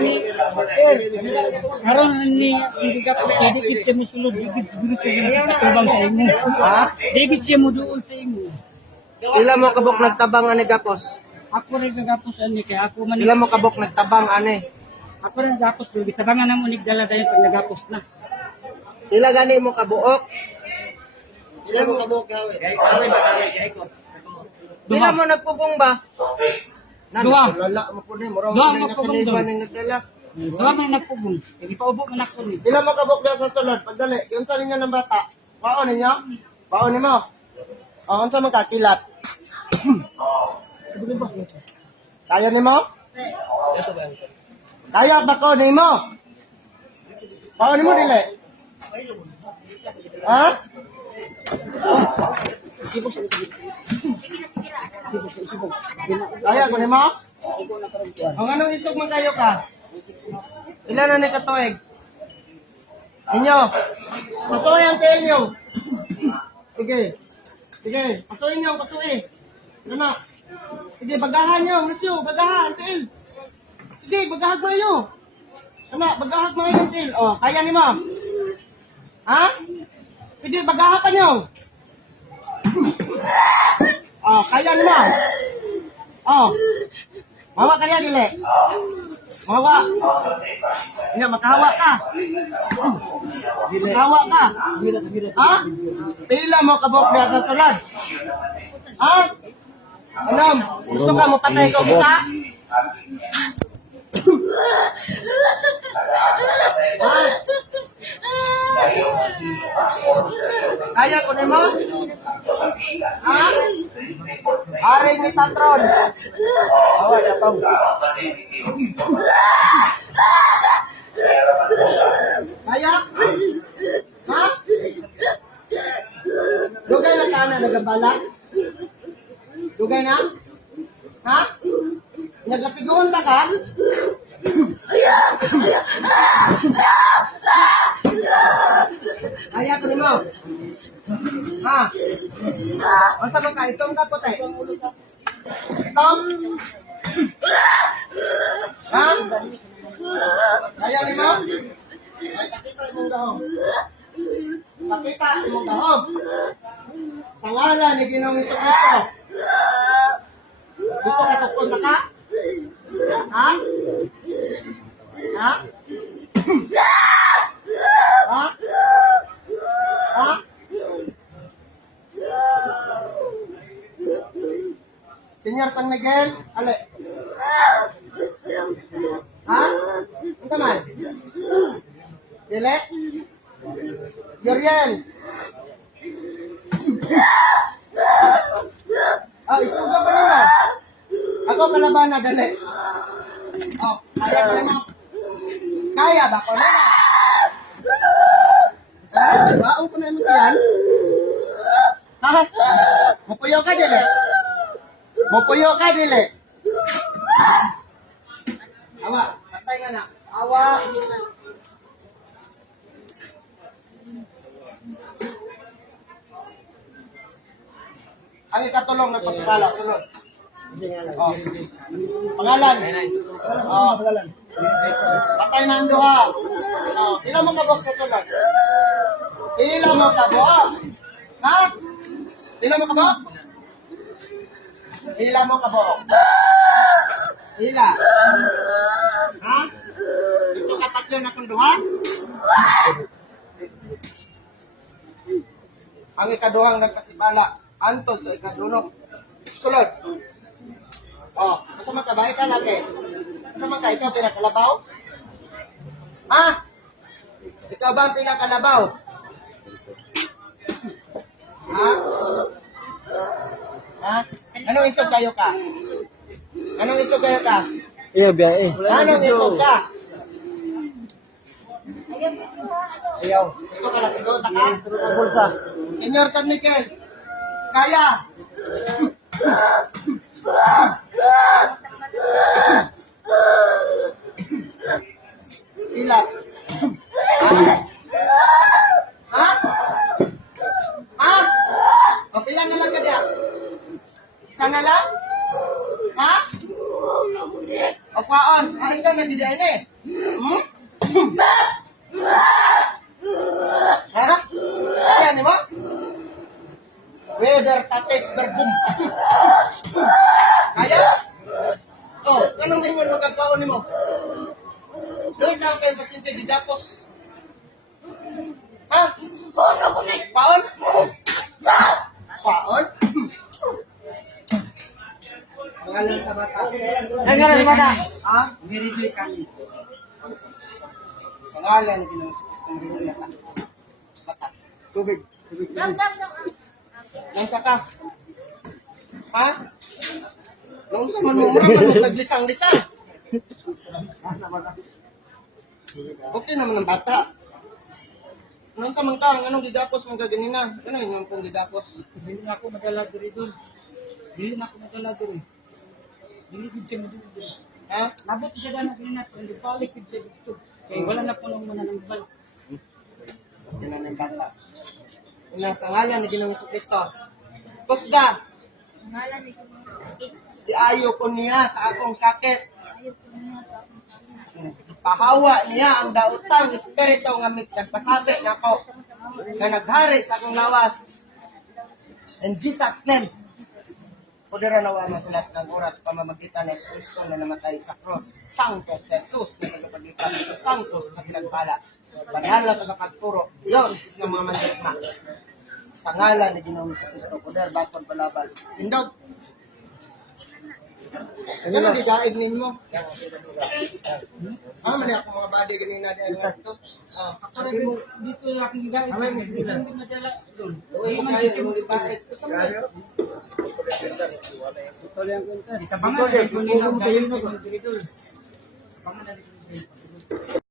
ni karon ni dikit siya mo sulod dikit siguro siya katubang sa imo. Ha? Dikit siya mo doon sa imo. Ila mo kabok nagtabang ani gapos? Ako rin gagapos ani kay ako man. Ila mo kabok nagtabang ani? Ako rin gagapos pero gitabangan na mo ni dala dayon pag nagapos na. Ila gani mo kabuok? Ila mo kabuk gawe. Gawe ba gawe kay ko. Ila mo nagpugong ba? Duha. Lala mo po ni mura Duha mo mo na pugong sa doon. ning nagdala. Duha man nagpugong. Gipaubo man ako ni. Ila mo kabok na sa sulod pagdali. Unsa ninyo ng bata? Baon ninyo? Baon nimo? O unsa man kakilat? Kaya nimo? Kaya ba ko nimo? Baon nimo dili? Ha? Kaya ko nimo? Ang anong isog man kayo ka? Ilan na ni katuig? Inyo? Pasuy ang tail nyo. Sige. Sige. Pasuy nyo, pasuy. Ano na? Sige, bagahan nyo. Lucio, bagahan ang tail. Sige, bagahag mo nyo. Ano, bagahag mo yung tail. O, kaya ni mo. Ha? Sige, bagahag pa nyo. O, kaya ni mo. O. Mawa ka niya, dili. Mawa. Nga, makahawa ka. Makahawa ka. Ha? Pila mo kabok niya sa sulad. Ha? Ano? Gusto ka mo patay ko isa? Ha? Kaya ko ni mo? Ha? Aray ni Tatron. Awa na pang. Kaya? Ha? Dugay na ka na nagabala? Dugay na? Ha? Nagatiguan ta ka? Kaya ko ni mo? Ha? Basta mo ka, itong ka puti. Itong? Ha? Kaya ni mo? Ay, pakita imong dahom. Pakita imong dahom. Sa ngalan ni Ginoong Jesucristo. Gusto ka tukod na ka? Ha? Ha? Ha? Ha? Senyor San Miguel, ale. Ha? Ano man? Dile? Yuriel. Isuga ba nila? Ako kalaban na, dali. Kaya ko na. Kaya ba ko na? Baong ko na yung yan. Ha? Mupuyo ka, dili. Mupuyo ka, dili. Awa, patay nga na. Awa. Ang ikatulong nagpasakala, sunod. Oh. Pangalan. Oh. Patay na ang duha. Oh. Ilan mo kabok sa sunod? Ilan mo kabok? Ha? Ilan mo kabok? Ilan mo kabok? Ila. Ha? Ito kapat yun akong duha? Ang ikaduhang nagpasibala. Antod sa ikadulong. Sulod. Oh, kasama ka ba? Ikaw laki. Kasama ka? Ikaw pinakalabaw? Ha? Ikaw ba ang pinakalabaw? Ha? Ha? Anong isog kayo ka? Anong isog kayo ka? Iya biya eh. Anong isog ka? Ayaw. Gusto ka lang ito, taka? Bulsa. Senyor San Miguel. Kaya. Ilat. Ha? Ha? O pila na lang ka diya? Isa na lang? Ha? O kwaon? Ay ka na gid ay ni. Hmm? Ha? Ayan ni mo? Weather tatis berbum. Kaya? Oh, anong hingon mo kagkaon ni mo? Doon na kayo pasyente gidapos. Ha? Paon? Paon? Pangalan sa bata. Nangalan sa bata. Ha? Mary Joy Kani. Pangalan ni Ginoong Kristo ng bata. Bata. Tubig. Lansa ka. Ha? Nung sa man mo naglisang-lisang. Okay naman ang bata. Nung sa man ka, anong gigapos mong gaganina? Ano yung pong gigapos? Dili na ako madala diri doon. Dili na ako madala diri. Dili gid siya madala. Ha? Nabot siya na sinat, hindi balik gid siya dito. Kaya wala na po nang mananambal. Yan ang bata. Una sa ngalan ni Ginoong Kristo. Kusga, di ayo ko niya sa akong sakit. Pahawa niya ang daotang espiritu nga nagpasabi nako nga naghari sa akong lawas. In Jesus' name. Pudera nawa masulat ng oras pamamagitan ni Kristo na namatay sa cross. Sanctus Jesus na nagpagligtas. Sanctus na pinagpala. Banala tagapagturo. Yun ng mga mandirma. Sa ngalan ni Ginoong Kristo, poder bakod palaban. Indog. Ano di daig ninyo? Ah, mali ako mga body ganina din ito. Ah, Ako dito aking gigait. Hindi madala doon. uy mo kayo yung libaid. Kasama. Sa mga ko nila dahil mo diri doon. Pangalan ni